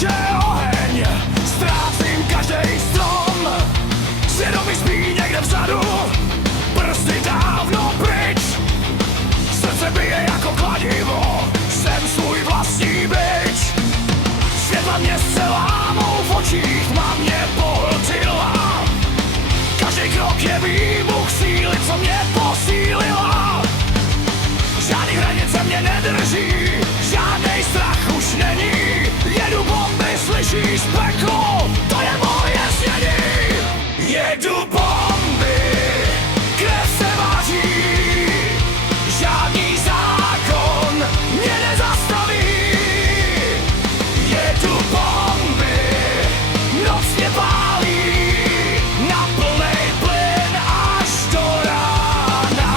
že oheň, ztrácím každej strom. Svědomí spí někde vzadu, prsty dávno pryč. Srdce bije jako kladivo, jsem svůj vlastní bič. Světla mě zcela mou v očích, tma mě pohltila. Každý krok je výbuch síly, co mě posílila. Žádný hranice mě nedrží, žádnej strach už není. Jedu bomby, slyšíš peklo, to je moje snění. Jedu bomby, krev se vaří, žádný zákon mě nezastaví. Jedu bomby, noc mě pálí, na plnej plyn až do rána.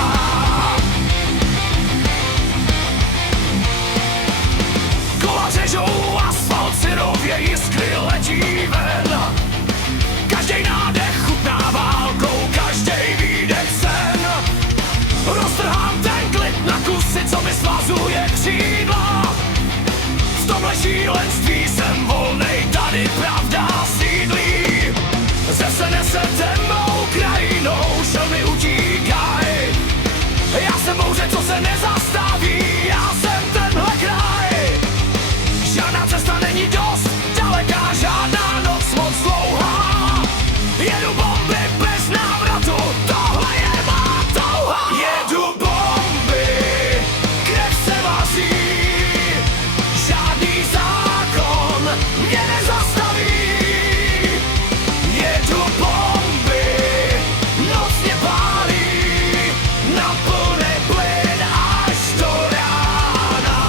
Kola řežou asfalt, syrově jiskry letí ven. Každej nádech chutná válkou, každej výdech sen. Roztrhám ten klid na kusy, co mi svazuje křídla. V tomhle šílenství jsem volnej, tady pravda sídlí. Zase nese temnou krajinou, šelmy utíkaj. Já jsem bouře, co se nezastaví, já jsem tenhle kraj. Žádná cesta není dost daleká, žádná noc moc dlouhá. Jedu bomby bez návratu, tohle je má touha. Jedu bomby, krev se vaří, žádný zákon mě nezastaví. Jedu bomby, noc mě pálí, na plnej plyn až do rána.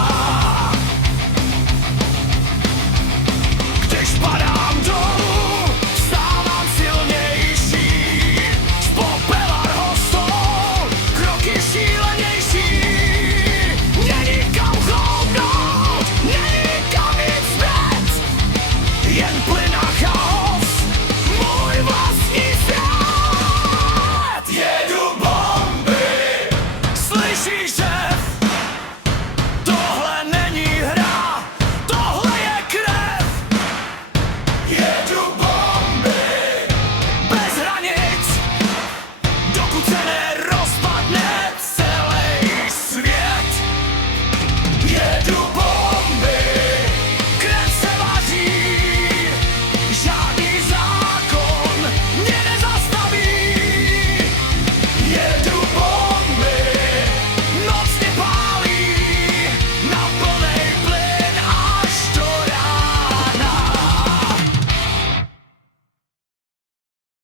Když padám dolů, vstávám silnější, z popela rostou kroky šílenější. Není kam chloupnout, není kam jít zpět, jen plyn a chaos, můj vlastní svět. Jedu bomby, slyšíš řev, tohle není hra, tohle je krev. Jedu bomby, bez hranic, dokud se nerozpadne celý svět. Jedu